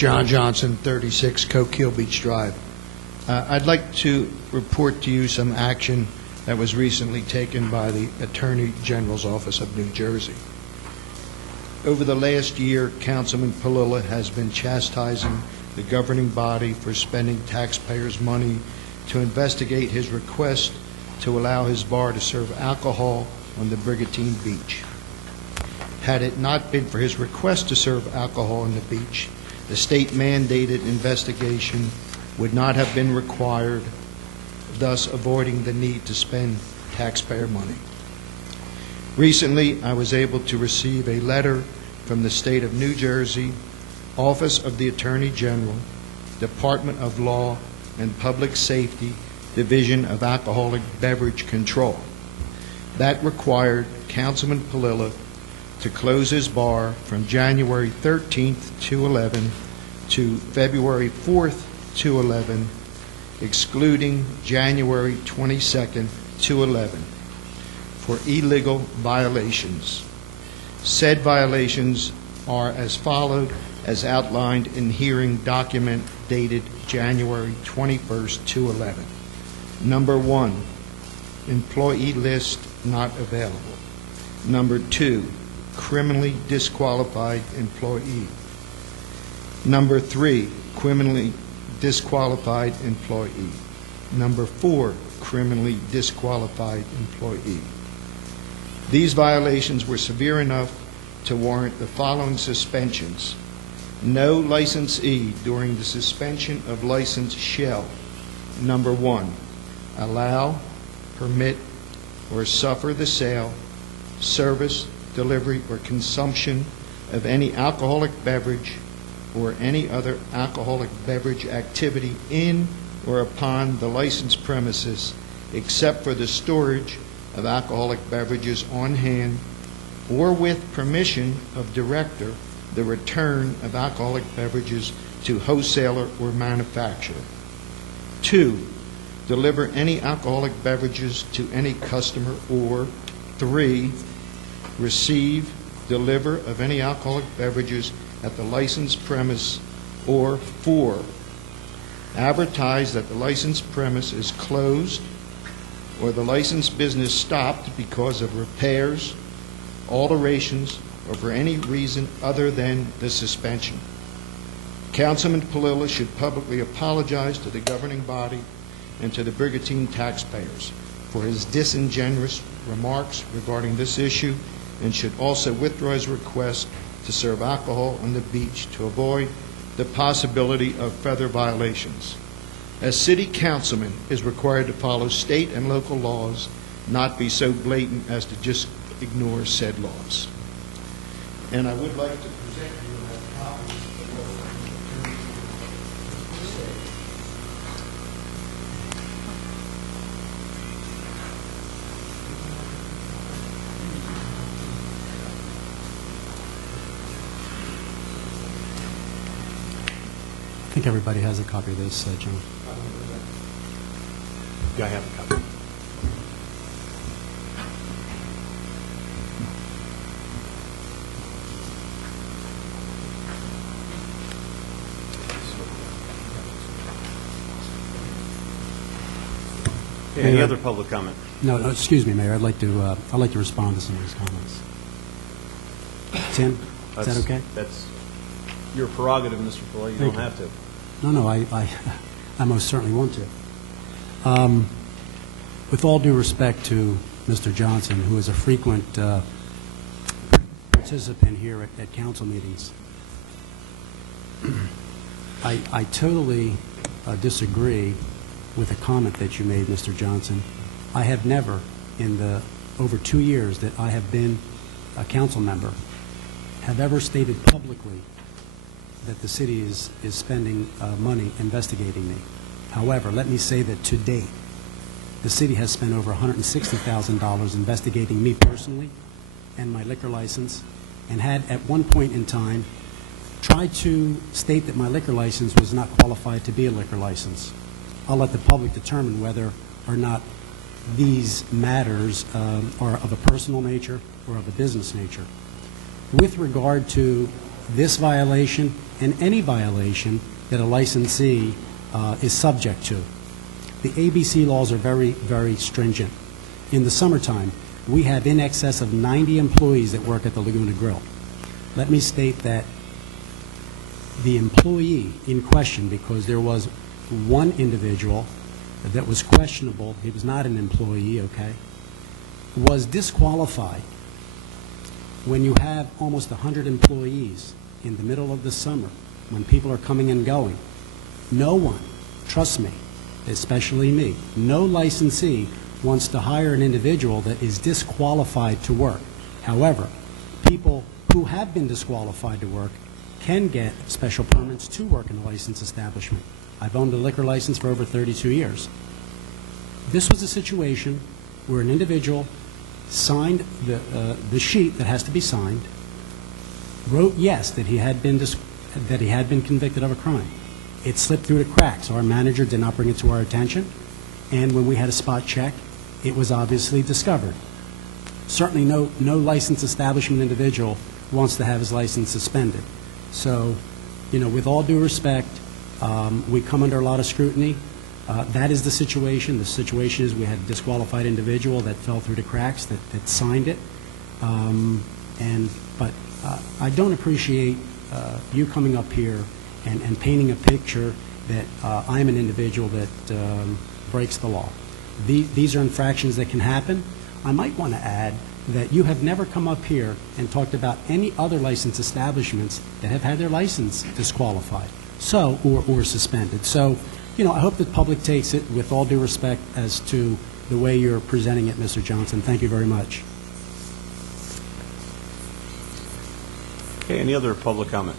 John Johnson, 36 Coquille Beach Drive. I'd like to report to you some action that was recently taken by the Attorney General's Office of New Jersey. Over the last year, Councilman Pullella has been chastising the governing body for spending taxpayers' money to investigate his request to allow his bar to serve alcohol on the Brigantine Beach. Had it not been for his request to serve alcohol on the beach, the state-mandated investigation would not have been required, thus avoiding the need to spend taxpayer money. Recently, I was able to receive a letter from the State of New Jersey, Office of the Attorney General, Department of Law and Public Safety, Division of Alcoholic Beverage Control, that required Councilman Pullella to close his bar from January 13th to 11 to February 4th to 11, excluding January 22nd to 11, for illegal violations. Said violations are as followed, as outlined in hearing document dated January 21st to 11. Number 1, employee list not available. Number 2, criminally disqualified employee. Number 3, criminally disqualified employee. Number 4, criminally disqualified employee. These violations were severe enough to warrant the following suspensions. No licensee during the suspension of license shall, number 1, allow, permit, or suffer the sale, service, delivery, or consumption of any alcoholic beverage or any other alcoholic beverage activity in or upon the licensed premises, except for the storage of alcoholic beverages on hand, or with permission of director, the return of alcoholic beverages to wholesaler or manufacturer. 2, deliver any alcoholic beverages to any customer, or 3, receive, deliver of any alcoholic beverages at the licensed premise, or 4, advertise that the licensed premise is closed or the licensed business stopped because of repairs, alterations, or for any reason other than the suspension. Councilman Pullella should publicly apologize to the governing body and to the Brigantine taxpayers for his disingenuous remarks regarding this issue, and should also withdraw his request to serve alcohol on the beach to avoid the possibility of further violations. As city councilman is required to follow state and local laws, not be so blatant as to just ignore said laws. And I would like to present you a copy of what I think everybody has a copy of this, John. Yeah, I have a copy. Any other public comment? No, excuse me, Mayor. I'd like to respond to some of these comments. Tim, is that okay? That's your prerogative, Mr. Pullella. You don't have to. No, I most certainly want to. With all due respect to Mr. Johnson, who is a frequent participant here at council meetings, I totally disagree with a comment that you made, Mr. Johnson. I have never, in the over 2 years that I have been a council member, have ever stated publicly that the city is spending money investigating me. However, let me say that to date, the city has spent over $160,000 investigating me personally and my liquor license, and had at one point in time tried to state that my liquor license was not qualified to be a liquor license. I'll let the public determine whether or not these matters are of a personal nature or of a business nature. With regard to this violation and any violation that a licensee is subject to. The ABC laws are very, very stringent. In the summertime, we have in excess of 90 employees that work at the Laguna Grill. Let me state that the employee in question, because there was one individual that was questionable, he was not an employee, okay, was disqualified. When you have almost 100 employees in the middle of the summer, when people are coming and going, no one, trust me, especially me, no licensee wants to hire an individual that is disqualified to work. However, people who have been disqualified to work can get special permits to work in a licensed establishment. I've owned a liquor license for over 32 years. This was a situation where an individual signed the sheet that has to be signed, wrote yes that he had been convicted of a crime. It slipped through the cracks. Our manager did not bring it to our attention, and when we had a spot check, it was obviously discovered. Certainly no licensed establishment individual wants to have his license suspended. So, with all due respect, we come under a lot of scrutiny. That is the situation. The situation is we had a disqualified individual that fell through the cracks that signed it. But I don't appreciate you coming up here and painting a picture that I'm an individual that breaks the law. These are infractions that can happen. I might want to add that you have never come up here and talked about any other licensed establishments that have had their license disqualified, or suspended. So, I hope the public takes it with all due respect as to the way you're presenting it, Mr. Johnson. Thank you very much. Okay, any other public comment?